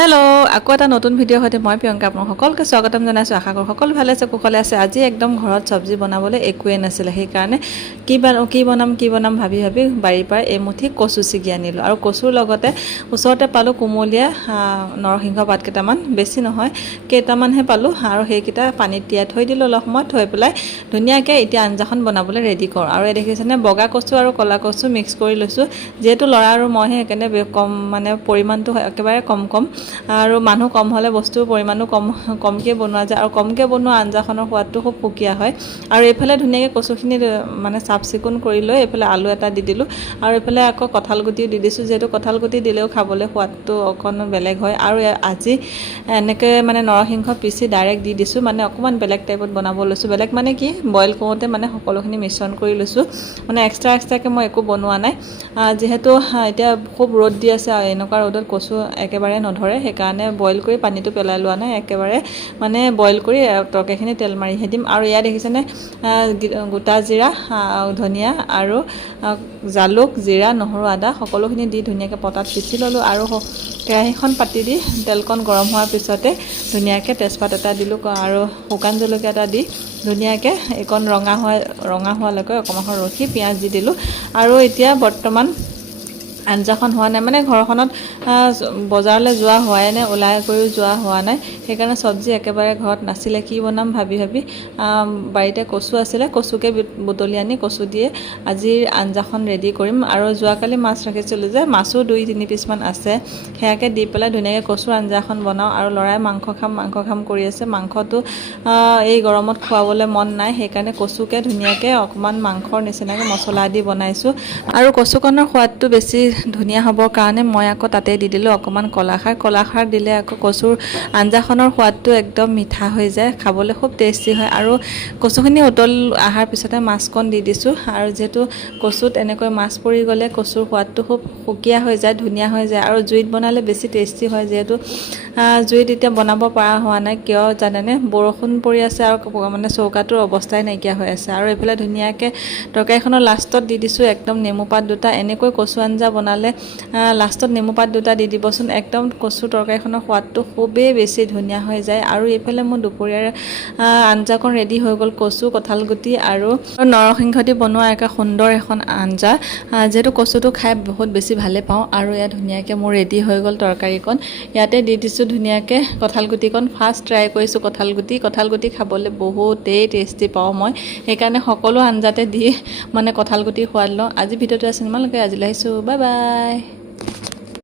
Hello' আকৌ এটা নতুন ভিডিঅ' সৈতে মই প্ৰিয়ংকা আপোনাক সকলোকে স্বাগতম জনাইছোঁ। আশা কৰোঁ সকলো ভালে আছে, কুশলে আছে। আজি একদম ঘৰত চব্জি বনাবলৈ একোৱে নাছিলে, সেইকাৰণে কি বনাম ভাবি বাৰীৰ পৰা এমুঠি কচু ছিগি আনিলোঁ। আৰু কচুৰ লগতে ওচৰতে পালোঁ কুমলীয়া নৰসিংহ পাত কেইটামান, বেছি নহয় কেইটামানহে পালোঁ। আৰু সেইকেইটা পানীত তিয়াই থৈ দিলোঁ অলপ সময়, থৈ পেলাই ধুনীয়াকৈ এতিয়া আঞ্জাখন বনাবলৈ ৰেডি কৰোঁ। আৰু এই দেখিছেনে বগা কচু আৰু ক'লা কচু মিক্স কৰি লৈছোঁ। যিহেতু ল'ৰা আৰু মইহে, সেইকাৰণে কম পৰিমাণটো একেবাৰে কম আৰু মানুহ কম হ'লে বস্তুৰ পৰিমাণো কমকৈ বনোৱা যায়। আৰু কমকৈ বনোৱা আঞ্জাখনৰ সোৱাদটো খুব সুকীয়া হয়। আৰু এইফালে ধুনীয়াকৈ কচুখিনি চাফ চিকুণ কৰি লৈ এইফালে আলু এটা দি দিলোঁ। আৰু এইফালে আকৌ কঁঠাল গুটিও দি দিছোঁ, যিহেতু কঁঠাল গুটি দিলেও খাবলৈ সোৱাদটো অকণ বেলেগ হয়। আৰু আজি এনেকৈ নৰসিংহ পিচি ডাইৰেক্ট দি দিছোঁ, অকণমান বেলেগ টাইপত বনাব লৈছোঁ। বেলেগ কি বইল কৰোঁতে সকলোখিনি মিশ্ৰণ কৰি লৈছোঁ। এক্সট্ৰাকৈ মই একো বনোৱা নাই। যিহেতু এতিয়া খুব ৰ'দ দি আছে আৰু এনেকুৱা ৰ'দত কচু একেবাৰে নধৰে, সেইকাৰণে বইল কৰি পানীটো পেলাই লোৱা নাই। একেবাৰে বইল কৰি তৰকাৰীখিনি তেল মাৰিহে দিম। আৰু ইয়াত দেখিছেনে গোটা জিৰা, ধনিয়া আৰু জালুক, জিৰা, নহৰু, আদা সকলোখিনি দি ধুনীয়াকৈ পটাত পিচি ল'লোঁ। আৰু কেৰাহীখন পাতি দি তেলকণ গৰম হোৱাৰ পিছতে ধুনীয়াকৈ তেজপাত এটা দিলোঁ আৰু শুকান জলকীয়া এটা দি ধুনীয়াকৈ এইকণ ৰঙা হোৱালৈকে অকণমান ৰখি পিঁয়াজ দি দিলোঁ। আৰু এতিয়া বৰ্তমান আঞ্জাখন হোৱা নাই, ঘৰখনত বজাৰলৈ যোৱা হোৱাই নাই, ওলাই কৰিও যোৱা হোৱা নাই। সেইকাৰণে চব্জি একেবাৰে ঘৰত নাছিলে। কি বনাম ভাবি বাৰীতে কচু আছিলে, কচুকে বুটলি আনি কচু দিয়ে আজিৰ আঞ্জাখন ৰেডি কৰিম। আৰু যোৱাকালি মাছ ৰাখিছিলোঁ যে, মাছো 2-3 পিচমান আছে, সেয়াকে দি পেলাই ধুনীয়াকৈ কচুৰ আঞ্জাখন বনাওঁ। আৰু ল'ৰাই মাংস খাম কৰি আছে। মাংসটো এই গৰমত খুৱাবলৈ মন নাই, সেইকাৰণে কচুকে ধুনীয়াকৈ অকণমান মাংসৰ নিচিনাকৈ মছলা দি বনাইছোঁ। আৰু কচুকণৰ সোৱাদটো বেছি ধুনীয়া হ'বৰ কাৰণে মই আকৌ তাতে দি দিলোঁ অকণমান কলাখাৰ দিলে আকৌ কচুৰ আঞ্জাখনৰ সোৱাদটো একদম মিঠা হৈ যায়, খাবলৈ খুব টেষ্টি হয়। আৰু কচুখিনি উতল অহাৰ পিছতে মাছকণ দি দিছোঁ। আৰু যিহেতু কচুত এনেকৈ মাছ পৰি গ'লে কচুৰ সোৱাদটো খুব সুকীয়া হৈ যায়, ধুনীয়া হৈ যায়। আৰু জুইত বনালে বেছি টেষ্টি হয়। যিহেতু জুইত এতিয়া বনাব পৰা হোৱা নাই, কিয় জানেনে, বৰষুণ পৰি আছে আৰু চৌকাটোৰ অৱস্থাই নাইকিয়া হৈ আছে। আৰু এইফালে ধুনীয়াকৈ তৰকাৰীখনৰ লাষ্টত দি দিছোঁ একদম নেমু পাত দুটা। এনেকৈ কচু আঞ্জা বনালে লাষ্টত নেমু পাত দুটা দি দিবচোন, একদম কচু তৰকাৰীখনৰ সোৱাদটো খুবেই বেছি ধুনীয়া হৈ যায়। আৰু এইফালে মোৰ দুপৰীয়াৰ আঞ্জাকণ ৰেডি হৈ গ'ল, কচু, কঁঠাল গুটি আৰু নৰসিংহ দি বনোৱা একে সুন্দৰ এখন আঞ্জা। যিহেতু কচুটো খাই বহুত বেছি ভালে পাওঁ। আৰু ইয়াত ধুনীয়াকৈ মোৰ ৰেডি হৈ গ'ল তৰকাৰীকণ। ইয়াতে দি দিছোঁ ধুনীয়াকৈ কঁঠাল গুটিকণ। ফাৰ্ষ্ট ট্ৰাই কৰিছোঁ কঁঠাল গুটি খাবলৈ বহুতেই টেষ্টি পাওঁ মই, সেইকাৰণে সকলো আঞ্জাতে দি কঁঠাল গুটি সোৱাদ লওঁ। আজি ভিডিঅ'টো আছে ইমানলৈকে, আজিলৈ আহিছোঁ, বাই বাই।